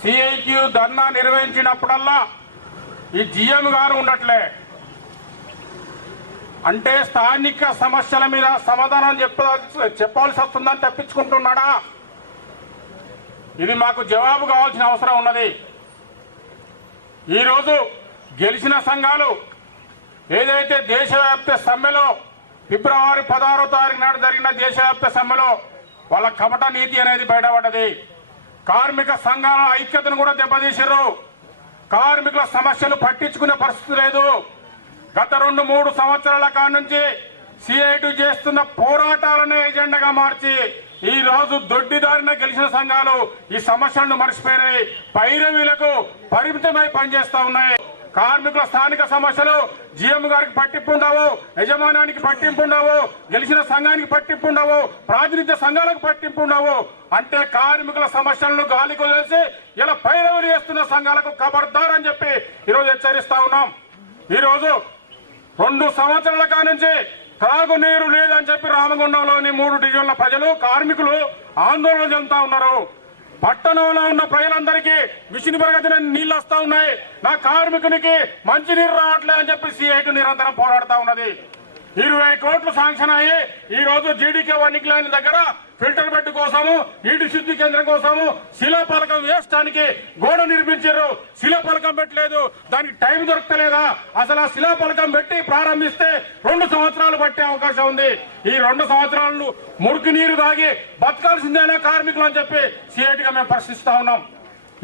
CITU ధర్నా నిర్వహించినప్పుడల్లా ఈ GM గారు ఉండట్లే, అంటే స్థానిక సమస్యల మీద సమాధానం చెప్పాల్సి వస్తుందని తప్పించుకుంటున్నాడా? ఇది మాకు జవాబు కావాల్సిన అవసరం ఉన్నది. ఈరోజు గెలిచిన సంఘాలు ఏదైతే దేశవ్యాప్త సమ్మెలో ఫిబ్రవరి 16వ తారీఖు నాడు జరిగిన దేశవ్యాప్త సమ్మెలో వాళ్ళ కపట నీతి అనేది బయటపడ్డది. కార్మిక సంఘాల ఐక్యతను కూడా దెబ్బతీశారు. కార్మికుల సమస్యలు పట్టించుకునే పరిస్థితి లేదు. గత 2-3 సంవత్సరాల కాడి నుంచి సిఐటియు చేస్తున్న పోరాటాలనే ఎజెండాగా మార్చి ఈ రోజు దొడ్డిదారిన గెలిచిన సంఘాలు ఈ సమస్యలను మర్చిపోయినాయి. పైరవీలకు పరిమితమై పనిచేస్తా ఉన్నాయి. కార్మికుల స్థానిక సమస్యలు జిఎం గారికి పట్టింపు ఉండవు, యజమానానికి పట్టింపు ఉండవు, గెలిచిన సంఘానికి పట్టింపు ఉండవు, ప్రాతినిధ్య సంఘాలకు పట్టింపు ఉండవు. అంటే కార్మికుల సమస్యలను గాలికి వదిలేసి ఇలా పైరవీలు చేస్తున్న సంఘాలకు ఖబర్దార్ అని చెప్పి ఈరోజు హెచ్చరిస్తా ఉన్నాం. ఈరోజు 2 సంవత్సరాల కాడి నుంచి తాగునీరు లేదని చెప్పి రామగుండంలోని 3 డివిజన్ల ప్రజలు కార్మికులు ఆందోళన చెందుతా ఉన్నారు. పట్టణంలో ఉన్న ప్రజలందరికీ మిషన్ ప్రగతిన నీళ్లు వస్తా ఉన్నాయి, నా కార్మికునికి మంచి నీరు రావట్లేదు అని చెప్పి సిఐటియు నిరంతరం పోరాడుతా ఉన్నది. 20 కోట్లు శాంక్షన్ అయ్యి ఈ రోజు జీడీకే వన్నికలైన దగ్గర ఫిల్టర్ బెడ్ కోసము, నీటి శుద్ధి కేంద్రం కోసము శిలాపలకం వేయడానికి గోడ నిర్మించారు. శిలాపలకం పెట్టలేదు, దానికి టైం దొరకలేదా? అసలు ఆ శిలాపలకం పెట్టి ప్రారంభిస్తే 2 సంవత్సరాలు పట్టే అవకాశం ఉంది. ఈ 2 సంవత్సరాలు మురికి నీరు తాగి బతకాల్సిందేనా కార్మికులు అని చెప్పి సిఐటిగా మేము ప్రశ్నిస్తా ఉన్నాం.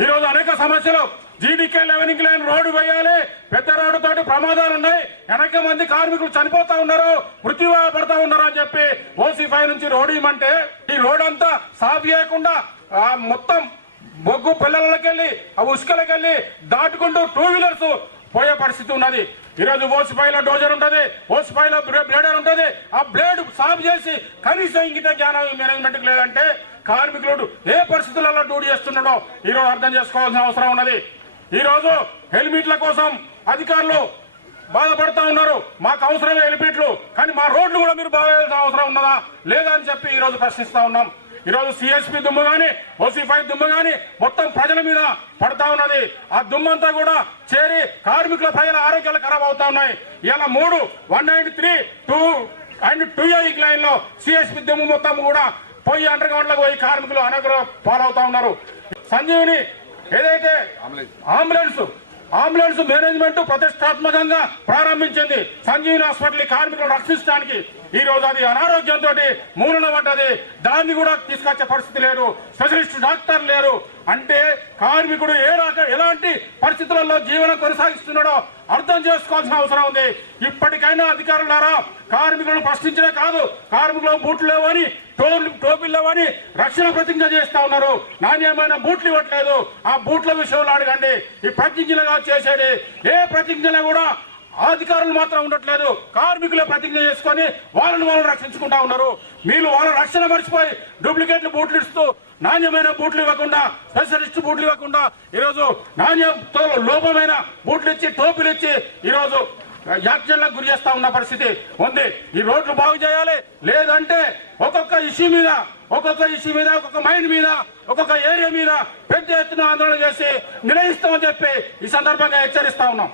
ఈ రోజు అనేక సమస్యలు, జీడీకే 11 లైన్ రోడ్డు వేయాలి, పెద్ద రోడ్డు తోటి ప్రమాదాలు ఉన్నాయి, వెనక మంది కార్మికులు చనిపోతా ఉన్నారు, మృత్యువా పడతా ఉన్నారు అని చెప్పి OC5 నుంచి రోడ్డు ఇవ్వమంటే ఈ రోడ్ అంతా సాఫ్ చేయకుండా మొత్తం బొగ్గు పిల్లలకెళ్ళి ఆ ఉసుకలకెళ్ళి దాటుకుంటూ 2 వీలర్స్ పోయే పరిస్థితి ఉన్నది. ఈరోజు OC5లో డోజర్ ఉంటుంది, OC5లో బ్లేడర్ ఉంటుంది. ఆ బ్లేడ్ సాఫ్ చేసి కనీసం ఇంకిత జ్ఞానం మేనేజ్మెంట్ లేదంటే కార్మికులు ఏ పరిస్థితులలో డ్యూటీ చేస్తున్నాడో ఈరోజు అర్థం చేసుకోవాల్సిన అవసరం ఉన్నది. ఈ రోజు హెల్మెట్ల కోసం అధికారులు బాధపడతా ఉన్నారు. మాకు అవసరమే హెల్మెట్లు, కానీ మా రోడ్లు కూడా మీరు బాగాల్సిన అవసరం ఉన్నదా లేదా అని చెప్పి ఈ రోజు ప్రశ్నిస్తా ఉన్నాం. ఈ రోజు సిఎస్పి దుమ్ము గాని, OC5 దుమ్ము గాని మొత్తం ప్రజల మీద పడతా ఉన్నది. ఆ దుమ్మంతా కూడా చేరి కార్మికుల ప్రజల ఆరోగ్యాలు ఖరాబ్ అవుతా ఉన్నాయి. ఇలా 3 193 2 అండ్ 2A లైన్ లో సిఎస్పి దుమ్ము మొత్తం కూడా పోయి అండర్ గ్రౌండ్ లకు పోయి కార్మికులు అనేక పాలవుతా ఉన్నారు. సంజీవిని ఏదైతే అంబులెన్స్ మేనేజ్మెంట్ ప్రతిష్టాత్మకంగా ప్రారంభించింది సంజీవిని హాస్పిటల్ కార్మికులను రక్షించడానికి. ఈ రోజు అది అనారోగ్యంతో మూలన పడ్డది. దాన్ని కూడా తీసుకొచ్చే పరిస్థితి లేదు, స్పెషలిస్ట్ డాక్టర్ లేరు. అంటే కార్మికుడు ఎలాంటి పరిస్థితులలో జీవనం కొనసాగిస్తున్నాడో అర్థం చేసుకోవాల్సిన అవసరం ఉంది. ఇప్పటికైనా అధికారులారా కార్మికులను ప్రశ్నించడే కాదు, కార్మికులకు బూట్లు లేవని, టోపీలు లేవని రక్షణ ప్రతిజ్ఞ చేస్తా ఉన్నారు. నాణ్యమైన బూట్లు ఇవ్వట్లేదు. ఆ బూట్ల విషయంలో అడగండి. ఈ ప్రతిజ్ఞలుగా చేసేది ఏ ప్రతిజ్ఞలో కూడా అధికారులు మాత్రం ఉండట్లేదు, కార్మికులే ప్రతిజ్ఞ చేసుకుని వాళ్ళని రక్షించుకుంటా ఉన్నారు. మీరు వాళ్ళ రక్షణ మర్చిపోయి డూప్లికేట్లు బూట్లు ఇస్తూ నాణ్యమైన బూట్లు ఇవ్వకుండా, స్పెషలిస్ట్ బూట్లు ఇవ్వకుండా ఈరోజు నాణ్యంతో లోపమైన బూట్లు ఇచ్చి టోపీలు ఇచ్చి ఈరోజు యాక్సిడెంట్లకు గురి చేస్తా ఉన్న పరిస్థితి ఉంది. ఈ రోడ్లు బాగు చేయాలి, లేదంటే ఒక్కొక్క ఇష్యూ మీద ఒక్కొక్క మైండ్ మీద ఒక్కొక్క ఏరియా మీద పెద్ద ఎత్తున ఆందోళన చేసి నిర్ణయిస్తామని చెప్పి ఈ సందర్భంగా హెచ్చరిస్తా ఉన్నాం.